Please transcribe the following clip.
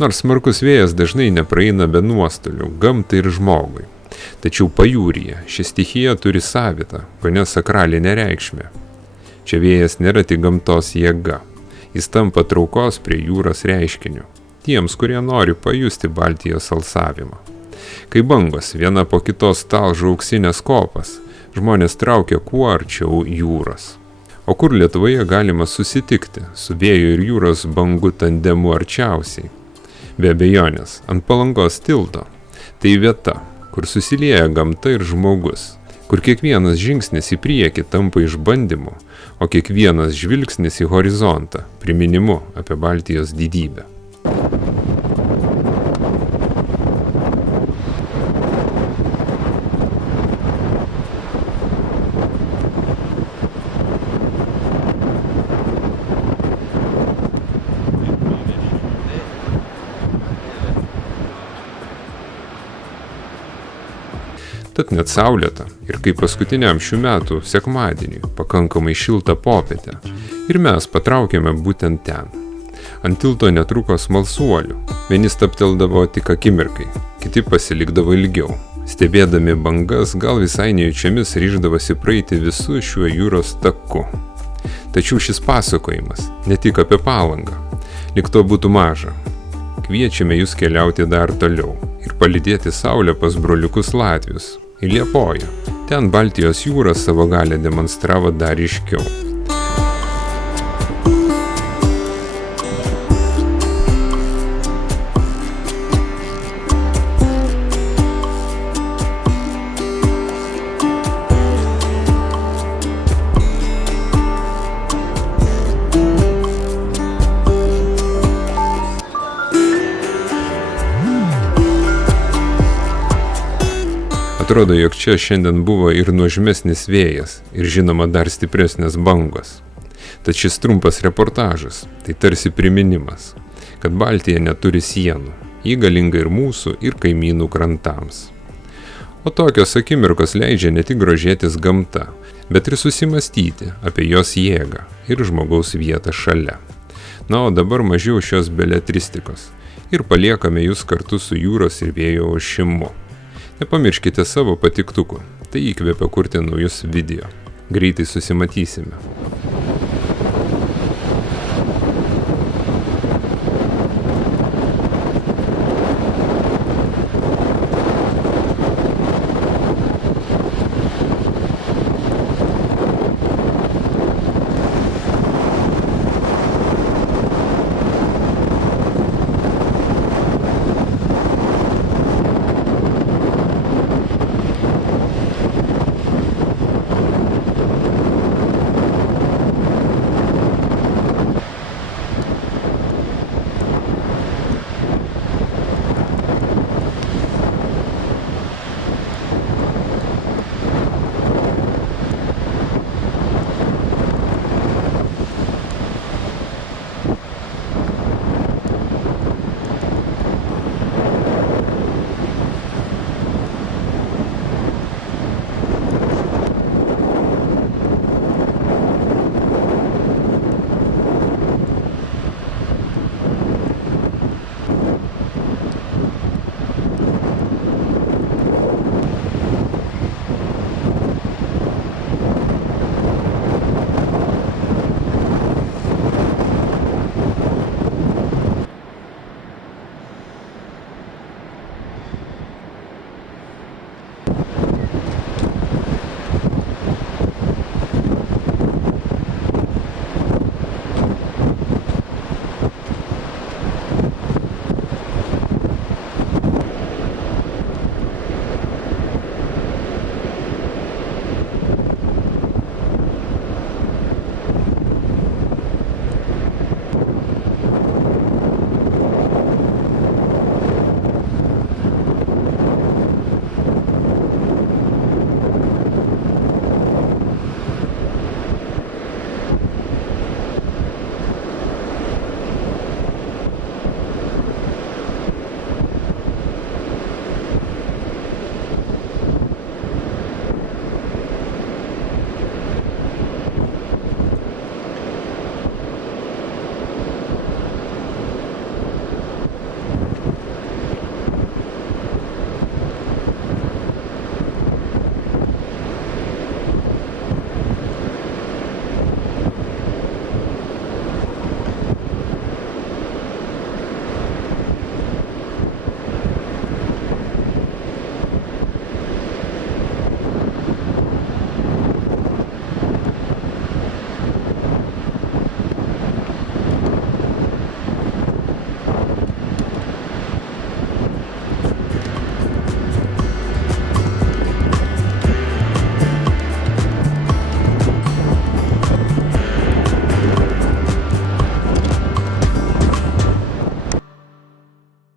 Nors smarkus vėjas dažnai nepraeina be nuostolių gamtai ir žmogui. Tačiau pajūryje ši stichija turi savitą, kone sakralinę reikšmę. Čia vėjas nėra tik gamtos jėga. Jis tampa traukos prie jūros reiškiniu. Tiems, kurie nori pajusti Baltijos alsavimą. Kai bangos viena po kitos talžo auksinės kopas, žmonės traukia kuo arčiau jūros. O kur Lietuvoje galima susitikti su vėjo ir jūros bangų tandemu arčiausiai? Be abejonės, ant Palangos tilto. Tai vieta, kur susilieja gamta ir žmogus, kur kiekvienas žingsnis į priekį tampa išbandymu, o kiekvienas žvilgsnis į horizontą priminimu apie Baltijos didybę. Tad net saulėta ir kaip paskutiniam šių metų sekmadienį pakankamai šiltą popietę ir mes patraukėme būtent ten. Ant tilto netruko smalsuolių, vieni stabteldavo tik akimirkai, kiti pasilikdavo ilgiau. Stebėdami bangas gal visai nejučiamis ryždavosi praeiti visų šiuo jūros taku. Tačiau šis pasakojimas ne tik apie Palangą, lyg to būtų maža. Kviečiame jūs keliauti dar toliau ir palydėti saulę pas broliukus latvius į Liepoją. Ten Baltijos jūra savo galią demonstravo dar ryškiau. Atrodo, jog čia šiandien buvo ir nuožmesnis vėjas, ir žinoma dar stipresnės bangos. Tad šis trumpas reportažas – tai tarsi priminimas, kad Baltija neturi sienų, ji galinga ir mūsų, ir kaimynų krantams. O tokios akimirkos leidžia ne tik grožėtis gamta, bet ir susimastyti apie jos jėgą ir žmogaus vietą šalia. Na, o dabar mažiau šios beletristikos ir paliekame jūs kartu su jūros ir vėjo ošimu. Nepamirškite savo patiktukų, tai įkvėpia kurti naujus video. Greitai susimatysime.